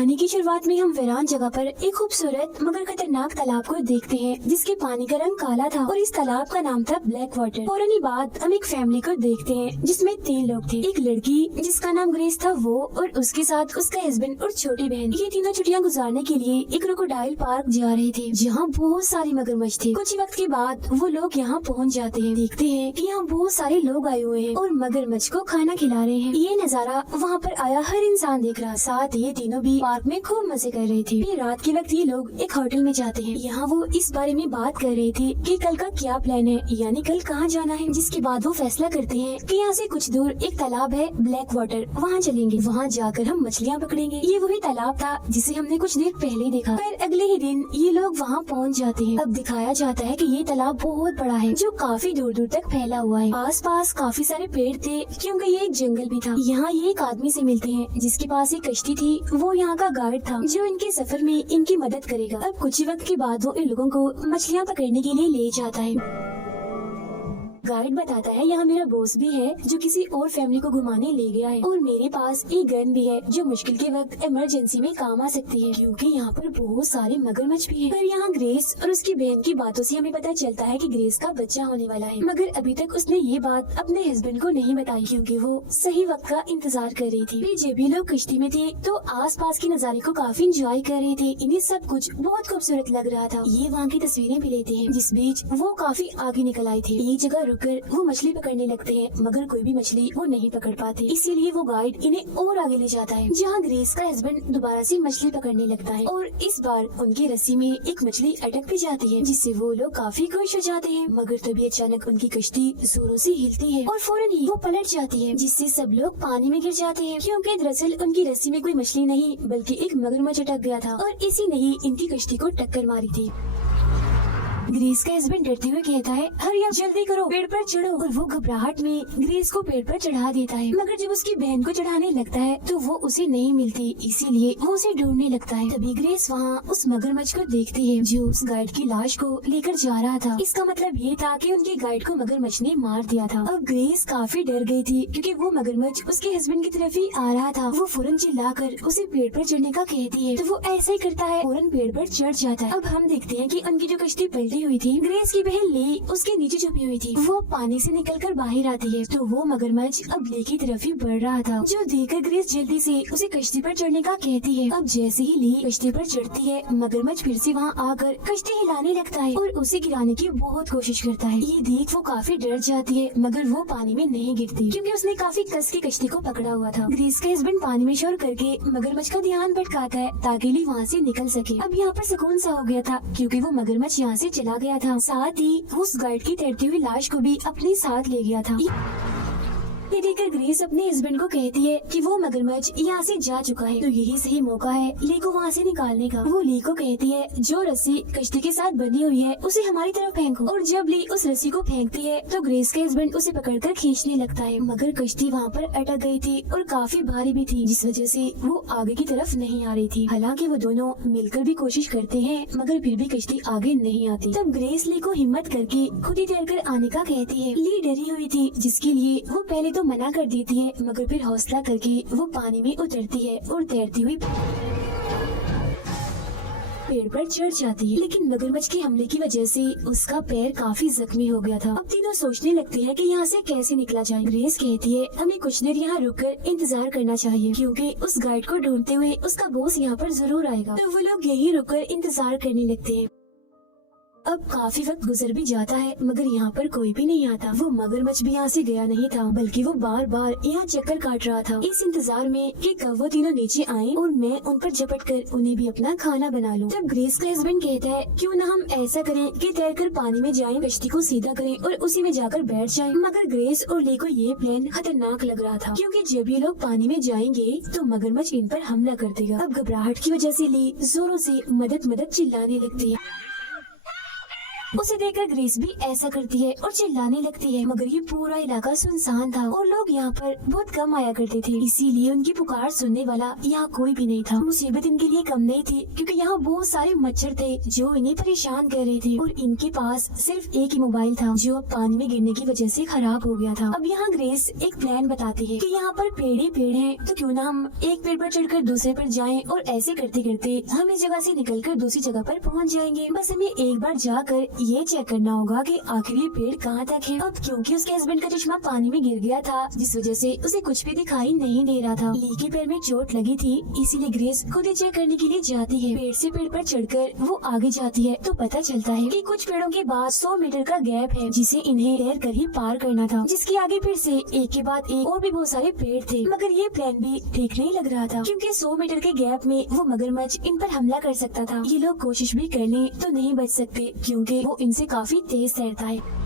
कहानी की शुरुआत में हम वीरान जगह पर एक खूबसूरत मगर खतरनाक तालाब को देखते हैं जिसके पानी का रंग काला था और इस तालाब का नाम था ब्लैक वाटर। फौरन ही बाद हम एक फैमिली को देखते हैं जिसमें 3 लोग थे। एक लड़की जिसका नाम ग्रेस था वो और उसके साथ उसका हस्बैंड और छोटी बहन। ये तीनों छुट्टियां गुजारने के लिए एक क्रोकोडाइल पार्क जा रहे थे जहाँ बहुत सारी मगरमच्छ थे। कुछ वक्त के बाद वो लोग यहाँ पहुँच जाते हैं। देखते हैं कि यहाँ बहुत सारे लोग आए हुए हैं और मगरमच्छ को खाना खिला रहे हैं। ये नजारा वहाँ पर आया हर इंसान देख रहा। साथ ये तीनों भी पार्क में खूब मजे कर रहे थे। फिर रात के वक्त ये लोग एक होटल में जाते हैं। यहाँ वो इस बारे में बात कर रहे थे कि कल का क्या प्लान है, यानी कल कहाँ जाना है। जिसके बाद वो फैसला करते हैं कि यहाँ से कुछ दूर एक तालाब है ब्लैक वाटर, वहाँ चलेंगे। वहाँ जाकर हम मछलियाँ पकड़ेंगे। ये वही तालाब था जिसे हमने कुछ देर पहले देखा। फिर अगले ही दिन ये लोग वहाँ पहुँच जाते हैं। अब दिखाया जाता है कि ये तालाब बहुत बड़ा है जो काफी दूर दूर तक फैला हुआ है। आस पास काफी सारे पेड़ थे क्योंकि ये एक जंगल भी था। यहाँ ये एक आदमी से मिलते हैं जिसके पास एक कश्ती थी। वो यहाँ का गाइड था जो इनके सफर में इनकी मदद करेगा। अब कुछ ही वक्त के बाद वो इन लोगों को मछलियाँ पकड़ने के लिए ले जाता है। गाइड बताता है यहाँ मेरा बॉस भी है जो किसी और फैमिली को घुमाने ले गया है और मेरे पास एक गन भी है जो मुश्किल के वक्त इमरजेंसी में काम आ सकती है क्योंकि यहाँ पर बहुत सारे मगरमच्छ भी हैं। पर यहाँ ग्रेस और उसकी बहन की बातों से हमें पता चलता है कि ग्रेस का बच्चा होने वाला है, मगर अभी तक उसने ये बात अपने हस्बैंड को नहीं बताई क्योंकि वो सही वक्त का इंतजार कर रही थी। फिर जब भी लोग कश्ती में थे तो आस पास के नजारे को काफी इंजॉय कर रहे थे। इन्हें सब कुछ बहुत खूबसूरत लग रहा था। ये वहाँ की तस्वीरें भी लेते हैं। जिस बीच वो काफी आगे निकल आई थे। एक जगह रुककर वो मछली पकड़ने लगते हैं मगर कोई भी मछली वो नहीं पकड़ पाते। इसीलिए वो गाइड इन्हें और आगे ले जाता है जहाँ ग्रेस का हस्बैंड दोबारा से मछली पकड़ने लगता है और इस बार उनकी रस्सी में एक मछली अटक भी जाती है जिससे वो लोग काफी खुश हो जाते हैं। मगर तभी अचानक उनकी कश्ती जोरों से हिलती है और फौरन ही वो पलट जाती है जिससे सब लोग पानी में गिर जाते हैं क्योंकि दरअसल उनकी रस्सी में कोई मछली नहीं बल्कि एक मगरमच्छ अटक गया था और इसी ने ही इनकी कश्ती को टक्कर मारी थी। ग्रेस का हस्बैंड डरते हुए कहता है हरी आप जल्दी करो, पेड़ पर चढ़ो। और वो घबराहट में ग्रेस को पेड़ पर चढ़ा देता है मगर जब उसकी बहन को चढ़ाने लगता है तो वो उसे नहीं मिलती, इसीलिए वो उसे ढूंढने लगता है। तभी ग्रेस वहाँ उस मगरमच्छ को देखती है जो उस गाइड की लाश को लेकर जा रहा था। इसका मतलब ये था कि उनके गाइड को मगरमच्छ ने मार दिया था। अब ग्रेस काफी डर गई थी क्योंकि वो मगरमच्छ उसके हस्बैंड की तरफ ही आ रहा था। वो फौरन चिल्लाकर उसे पेड़ पर चढ़ने का कहती है तो वो ऐसा ही करता है, फौरन पेड़ पर चढ़ जाता है। अब हम देखते हैं कि उनकी जो कश्ती पलटी हुई थी ग्रेस की बहन ले उसके नीचे छुपी हुई थी। वो पानी से निकलकर बाहर आती है तो वो मगरमच्छ अब ले की तरफ ही बढ़ रहा था जो देखकर ग्रेस जल्दी से उसे कश्ती पर चढ़ने का कहती है। अब जैसे ही ली कश्ती पर चढ़ती है मगरमच्छ फिर से वहाँ आकर कश्ती हिलाने लगता है और उसे गिराने की बहुत कोशिश करता है। ये देख वो काफी डर जाती है मगर वो पानी में नहीं गिरती क्योंकि उसने काफी कस के कश्ती को पकड़ा हुआ था। ग्रेस का हस्बैंड पानी में शोर करके मगरमच्छ का ध्यान भटकाता है ताकि ली वहाँ से निकल सके। अब यहाँ पर सुकून सा हो गया था क्योंकि वो मगरमच्छ यहाँ से चला गया था। साथ ही उस गाइड की तैरती हुई लाश को भी अपने साथ ले गया था। ये देखकर ग्रेस अपने हस्बैंड को कहती है कि वो मगरमच्छ यहाँ से जा चुका है तो यही सही मौका है ली को वहाँ से निकालने का। वो ली को कहती है जो रस्सी कश्ती के साथ बंधी हुई है उसे हमारी तरफ फेंको। और जब ली उस रस्सी को फेंकती है तो ग्रेस के हस्बैंड उसे पकड़कर खींचने लगता है मगर कश्ती वहाँ पर अटक गई थी और काफी भारी भी थी जिस वजह से वो आगे की तरफ नहीं आ रही थी। हालांकि वो दोनों मिलकर भी कोशिश करते हैं मगर फिर भी कश्ती आगे नहीं आती। तब ग्रेस ली को हिम्मत करके खुद ही तैरकर आने का कहती है। ली डरी हुई थी जिसके लिए वो पहले तो मना कर देती है मगर फिर हौसला करके वो पानी में उतरती है और तैरती हुई पेड़ पर चढ़ जाती है। लेकिन मगरमच्छ के हमले की वजह से उसका पैर काफी जख्मी हो गया था। अब तीनों सोचने लगते हैं कि यहाँ से कैसे निकला जाए। ग्रेस कहती है हमें कुछ देर यहाँ रुककर इंतजार करना चाहिए क्योंकि उस गाइड को ढूंढते हुए उसका बॉस यहाँ पर जरूर आएगा। तो वो लोग यही रुककर इंतजार करने लगते हैं। अब काफी वक्त गुजर भी जाता है मगर यहाँ पर कोई भी नहीं आता। वो मगरमच्छ भी यहाँ से गया नहीं था बल्कि वो बार बार यहाँ चक्कर काट रहा था इस इंतजार में कि कब वो तीनों नीचे आए और मैं उन पर झपट कर उन्हें भी अपना खाना बना लूं। तब ग्रेस का हस्बैंड कहता है क्यों न हम ऐसा करें कि तैरकर पानी में जाएं, कश्ती को सीधा करें और उसी में जाकर बैठ जाएं। मगर ग्रेस और ली को ये प्लान खतरनाक लग रहा था क्योंकि जब ये लोग पानी में जाएंगे तो मगरमच्छ इन पर हमला कर देगा। अब घबराहट की वजह से ली जोरों से मदद मदद चिल्लाने लगती है। उसे देखकर ग्रेस भी ऐसा करती है और चिल्लाने लगती है, मगर ये पूरा इलाका सुनसान था और लोग यहाँ पर बहुत कम आया करते थे, इसीलिए उनकी पुकार सुनने वाला यहाँ कोई भी नहीं था। मुसीबत इनके लिए कम नहीं थी क्योंकि यहाँ बहुत सारे मच्छर थे जो इन्हें परेशान कर रहे थे और इनके पास सिर्फ एक ही मोबाइल था जो अब पानी में गिरने की वजह से खराब हो गया था। अब यहाँ ग्रेस एक प्लान बताती है कि यहाँ पर पेड़ ही पेड़ हैं, तो क्यों ना हम एक पेड़ पर चढ़कर दूसरे पर जाएं और ऐसे करते करते हम इस जगह से निकलकर दूसरी जगह पर पहुँच जाएंगे। बस हमें एक बार जाकर ये चेक करना होगा कि आखिर ये पेड़ कहाँ तक है। अब क्योंकि उसके हस्बैंड का चश्मा पानी में गिर गया था जिस वजह से उसे कुछ भी दिखाई नहीं दे रहा था। ली के पैर में चोट लगी थी, इसीलिए ग्रेस खुद ही चेक करने के लिए जाती है। पेड़ से पेड़ पर चढ़कर वो आगे जाती है तो पता चलता है कि कुछ पेड़ों के बाद 100 मीटर का गैप है जिसे इन्हें तैर कर ही पार करना था, जिसके आगे फिर से एक के बाद एक और भी बहुत सारे पेड़ थे। मगर ये प्लान भी ठीक नहीं लग रहा था क्योंकि 100 मीटर के गैप में वो मगरमच्छ इन पर हमला कर सकता था। ये लोग कोशिश भी कर लें तो नहीं बच सकते क्योंकि वो इनसे काफी तेज तैरता है।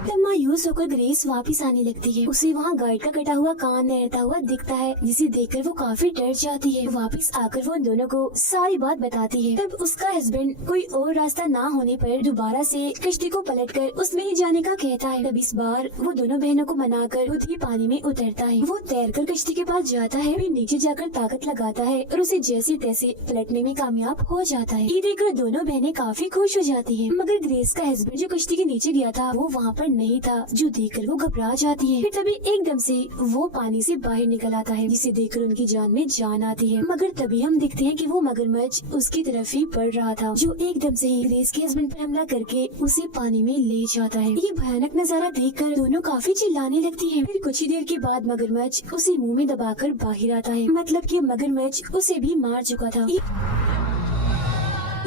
तब मायूस होकर ग्रेस वापस आने लगती है। उसे वहाँ गाइड का कटा हुआ कान लहरता हुआ दिखता है जिसे देखकर वो काफी डर जाती है। वापस आकर वो उन दोनों को सारी बात बताती है। तब उसका हस्बैंड कोई और रास्ता ना होने पर दोबारा से कश्ती को पलटकर उसमें ही जाने का कहता है। तब इस बार वो दोनों बहनों को मनाकर खुद ही पानी में उतरता है। वो तैरकर कश्ती के पास जाता है, फिर नीचे जाकर ताकत लगाता है और उसे जैसे तैसे पलटने में कामयाब हो जाता है। ये देखकर दोनों बहनें काफी खुश हो जाती है। मगर ग्रेस का हस्बैंड जो कश्ती के नीचे गया था वो वहाँ पर नहीं था, जो देखकर वो घबरा जाती है। फिर तभी एकदम से वो पानी से बाहर निकल आता है जिसे देखकर उनकी जान में जान आती है। मगर तभी हम देखते हैं कि वो मगरमच्छ उसकी तरफ ही बढ़ रहा था जो एकदम से ही ग्रेस के हस्बैंड पर हमला करके उसे पानी में ले जाता है। ये भयानक नजारा देखकर दोनों काफी चिल्लाने लगती है। फिर कुछ ही देर के बाद मगरमच्छ उसे मुंह में दबाकर बाहर आता है, मतलब कि मगरमच्छ उसे भी मार चुका था।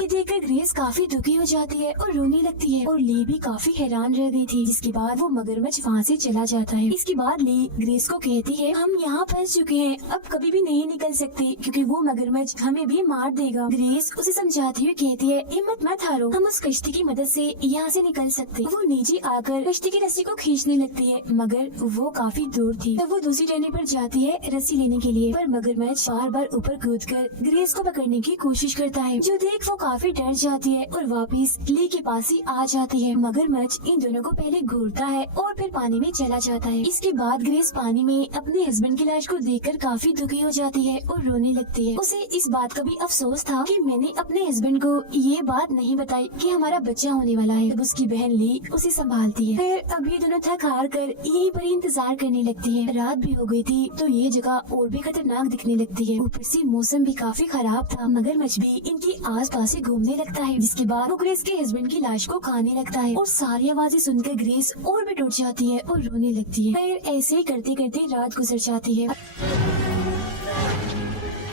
ये देखकर ग्रेस काफी दुखी हो जाती है और रोने लगती है और ली भी काफी हैरान रह गई थी। जिसके बाद वो मगरमच्छ वहाँ से चला जाता है। इसके बाद ली ग्रेस को कहती है, हम यहाँ फंस चुके हैं, अब कभी भी नहीं निकल सकते क्योंकि वो मगरमच्छ हमें भी मार देगा। ग्रेस उसे समझाती हुई कहती है, हिम्मत मत हारो, हम उस कश्ती की मदद से यहाँ से निकल सकते। वो नीचे आकर कश्ती की रस्सी को खींचने लगती है मगर वो काफी दूर थी। तब वो दूसरी टहनी पर जाती है रस्सी लेने के लिए, पर मगरमच्छ बार बार ऊपर कूदकर ग्रेस को पकड़ने की कोशिश करता है, जो देख वो काफी डर जाती है और वापस ली के पास ही आ जाती है। मगरमच्छ इन दोनों को पहले घूरता है और फिर पानी में चला जाता है। इसके बाद ग्रेस पानी में अपने हस्बैंड की लाश को देखकर काफी दुखी हो जाती है और रोने लगती है। उसे इस बात का भी अफसोस था कि मैंने अपने हस्बैंड को ये बात नहीं बताई कि हमारा बच्चा होने वाला है। तब उसकी बहन ली उसे संभालती है। फिर अब ये दोनों थक हार कर यहीं पर इंतजार करने लगती है। रात भी हो गई थी तो ये जगह और भी खतरनाक दिखने लगती है। ऊपर से मौसम भी काफी खराब था। मगरमच्छ भी इनके आस पास घूमने लगता है। जिसके बाद वो ग्रेस के हस्बैंड की लाश को खाने लगता है और सारी आवाजें सुनकर ग्रेस और भी टूट जाती है और रोने लगती है। फिर ऐसे ही करते करते रात गुजर जाती है।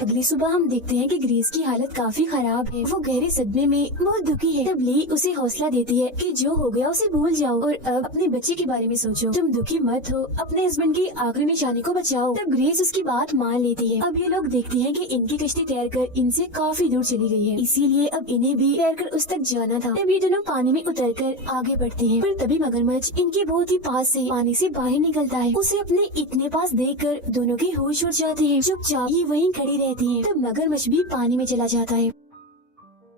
अगली सुबह हम देखते हैं कि ग्रेस की हालत काफी खराब है। वो गहरे सदमे में बहुत दुखी है। तब ली उसे हौसला देती है कि जो हो गया उसे भूल जाओ और अब अपने बच्चे के बारे में सोचो। तुम दुखी मत हो, अपने हस्बैंड की आखिरी निशानी को बचाओ। तब ग्रेस उसकी बात मान लेती है। अब ये लोग देखते हैं कि इनकी कश्ती तैरकर इनसे काफी दूर चली गई है, इसीलिए अब इन्हें भी तैरकर उस तक जाना था। तब ये दोनों पानी में उतरकर आगे बढ़ते हैं। फिर तभी मगरमच्छ इनके बहुत ही पास से पानी से बाहर निकलता है। उसे अपने इतने पास देखकर दोनों के होश उड़ जाते हैं। चुपचाप ये वहीं खड़ी रहती है। तब मगरमच्छ भी पानी में चला जाता है।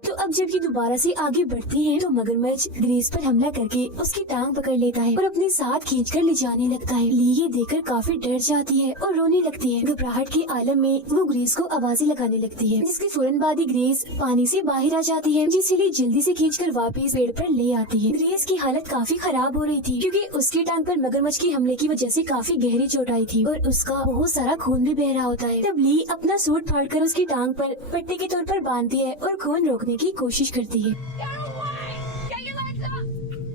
तो अब जब ये दोबारा से आगे बढ़ती हैं, तो मगरमच्छ ग्रेस पर हमला करके उसकी टांग पकड़ लेता है और अपने साथ खींचकर ले जाने लगता है। ली ये देखकर काफी डर जाती है और रोने लगती है। घबराहट के आलम में वो ग्रेस को आवाजें लगाने लगती है, जिसके फौरन बाद ही ग्रेस पानी से बाहर आ जाती है, जिसे ली जल्दी से खींचकर वापस पेड़ पर ले आती है। ग्रेस की हालत काफी खराब हो रही थी क्योंकि उसकी टांग पर मगरमच्छ के हमले की वजह से काफी गहरी चोट आई थी और उसका बहुत सारा खून भी बह रहा होता है। तब ली अपना सूट फाड़कर उसकी टांग पर पट्टी के तौर पर बांधती है और खून रोकने की कोशिश करती है।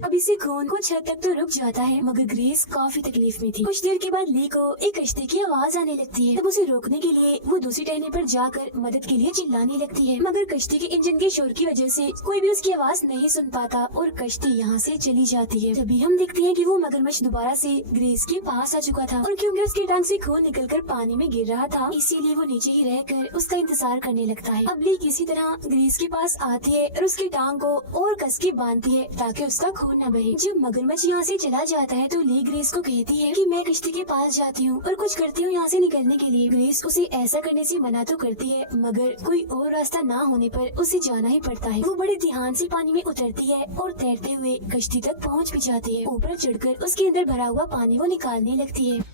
अब इसे खून कुछ हद तक तो रुक जाता है, मगर ग्रेस काफी तकलीफ में थी। कुछ देर के बाद ली को एक कश्ती की आवाज आने लगती है। तब उसे रोकने के लिए वो दूसरी टहनी पर जाकर मदद के लिए चिल्लाने लगती है, मगर कश्ती के इंजन के शोर की वजह से कोई भी उसकी आवाज नहीं सुन पाता और कश्ती यहाँ से चली जाती है। तभी हम देखते हैं कि वो मगरमच्छ दोबारा से ग्रेस के पास आ चुका था और क्योंकि उसकी टांग से खून निकलकर पानी में गिर रहा था, इसीलिए वो नीचे ही रहकर उसका इंतजार करने लगता है। अब ली किसी तरह ग्रेस के पास आती है और उसकी टांग को और कस के बांधती है ताकि उसका खून न बहे। जब मगरमच्छ यहाँ से चला जाता है तो ली ग्रेस को कहती है कि मैं कश्ती के पास जाती हूँ और कुछ करती हूँ यहाँ से निकलने के लिए। ग्रेस उसे ऐसा करने से मना तो करती है, मगर कोई और रास्ता ना होने पर उसे जाना ही पड़ता है। वो बड़े ध्यान से पानी में उतरती है और तैरते हुए कश्ती तक पहुँच भी जाती है। ऊपर चढ़कर उसके अंदर भरा हुआ पानी वो निकालने लगती है,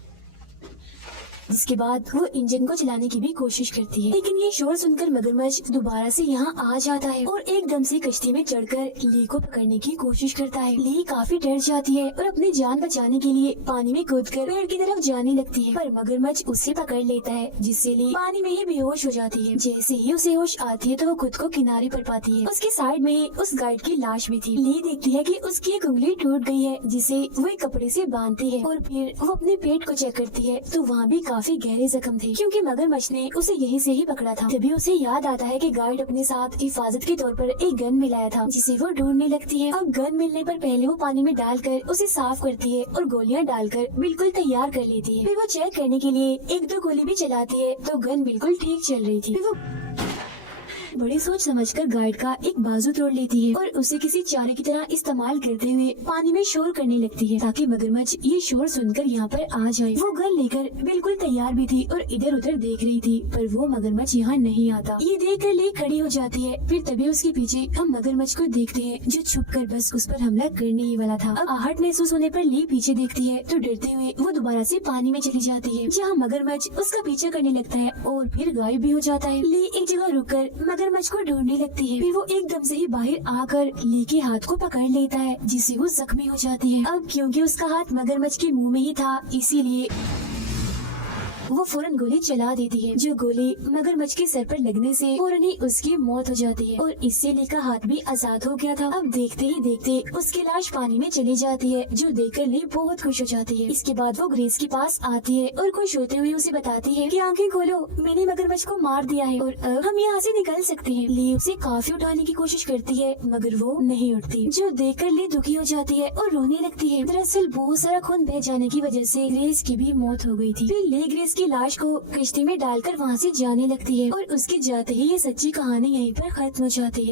जिसके बाद वो इंजन को चलाने की भी कोशिश करती है। लेकिन ये शोर सुनकर मगरमच्छ दोबारा से यहाँ आ जाता है और एकदम से कश्ती में चढ़कर ली को पकड़ने की कोशिश करता है। ली काफी डर जाती है और अपनी जान बचाने के लिए पानी में कूदकर पेड़ की तरफ जाने लगती है, पर मगरमच्छ उसे पकड़ लेता है, जिससे ली पानी में ही बेहोश हो जाती है। जैसे ही उसे होश आती है तो वो खुद को किनारे पर पाती है। उसके साइड में ही उस गाइड की लाश भी थी। ली देखती है कि उसकी एक उंगली टूट गई है, जिसे वो एक कपड़े से बांधती है और फिर वो अपने पेट को चेक करती है तो वहाँ भी काफी गहरे जख्म थे, क्योंकि मगरमच्छ ने उसे यहीं से ही पकड़ा था। तभी उसे याद आता है कि गाइड अपने साथ हिफाजत के तौर पर एक गन मिलाया था, जिसे वो ढूंढने लगती है। अब गन मिलने पर पहले वो पानी में डालकर उसे साफ करती है और गोलियां डालकर बिल्कुल तैयार कर लेती है। फिर वो चेक करने के लिए एक दो गोली भी चलाती है तो गन बिल्कुल ठीक चल रही थी। फिर वो बड़ी सोच समझकर गाइड का एक बाजू तोड़ लेती है और उसे किसी चारे की तरह इस्तेमाल करते हुए पानी में शोर करने लगती है, ताकि मगरमच्छ ये शोर सुनकर यहाँ पर आ जाए। वो गन लेकर बिल्कुल तैयार भी थी और इधर उधर देख रही थी, पर वो मगरमच्छ यहाँ नहीं आता। ये देखकर ली खड़ी हो जाती है। फिर तभी उसके पीछे हम मगरमच्छ को देखते हैं, जो छुपकर बस उस पर हमला करने ही वाला था। अब आहट महसूस होने पर ली पीछे देखती है तो डरते हुए वो दोबारा से पानी में चली जाती है, जहाँ मगरमच्छ उसका पीछा करने लगता है और फिर गायब भी हो जाता है। ली एक जगह रुककर मगरमच्छ को ढूंढने लगती है। फिर वो एकदम से ही बाहर आकर ली के हाथ को पकड़ लेता है, जिससे वो जख्मी हो जाती है। अब क्योंकि उसका हाथ मगरमच्छ के मुंह में ही था, इसीलिए वो फौरन गोली चला देती है, जो गोली मगरमच्छ के सर पर लगने से फौरन ही उसकी मौत हो जाती है और इससे ली का हाथ भी आजाद हो गया था। अब देखते ही देखते उसकी लाश पानी में चली जाती है, जो देखकर ली बहुत खुश हो जाती है। इसके बाद वो ग्रेस के पास आती है और खुश होते हुए उसे बताती है कि आंखें खोलो, मैंने मगरमच्छ को मार दिया है और अब हम यहाँ से निकल सकते हैं। ली उसे काफी उठाने की कोशिश करती है, मगर वो नहीं उठती, जो देखकर ली दुखी हो जाती है और रोने लगती है। दरअसल बहुत सारा खून बह जाने की वजह से ग्रेस की भी मौत हो गई थी। फिर ली ग्रेस की लाश को कश्ती में डालकर वहाँ से जाने लगती है और उसके जाते ही ये सच्ची कहानी यहीं पर खत्म हो जाती है।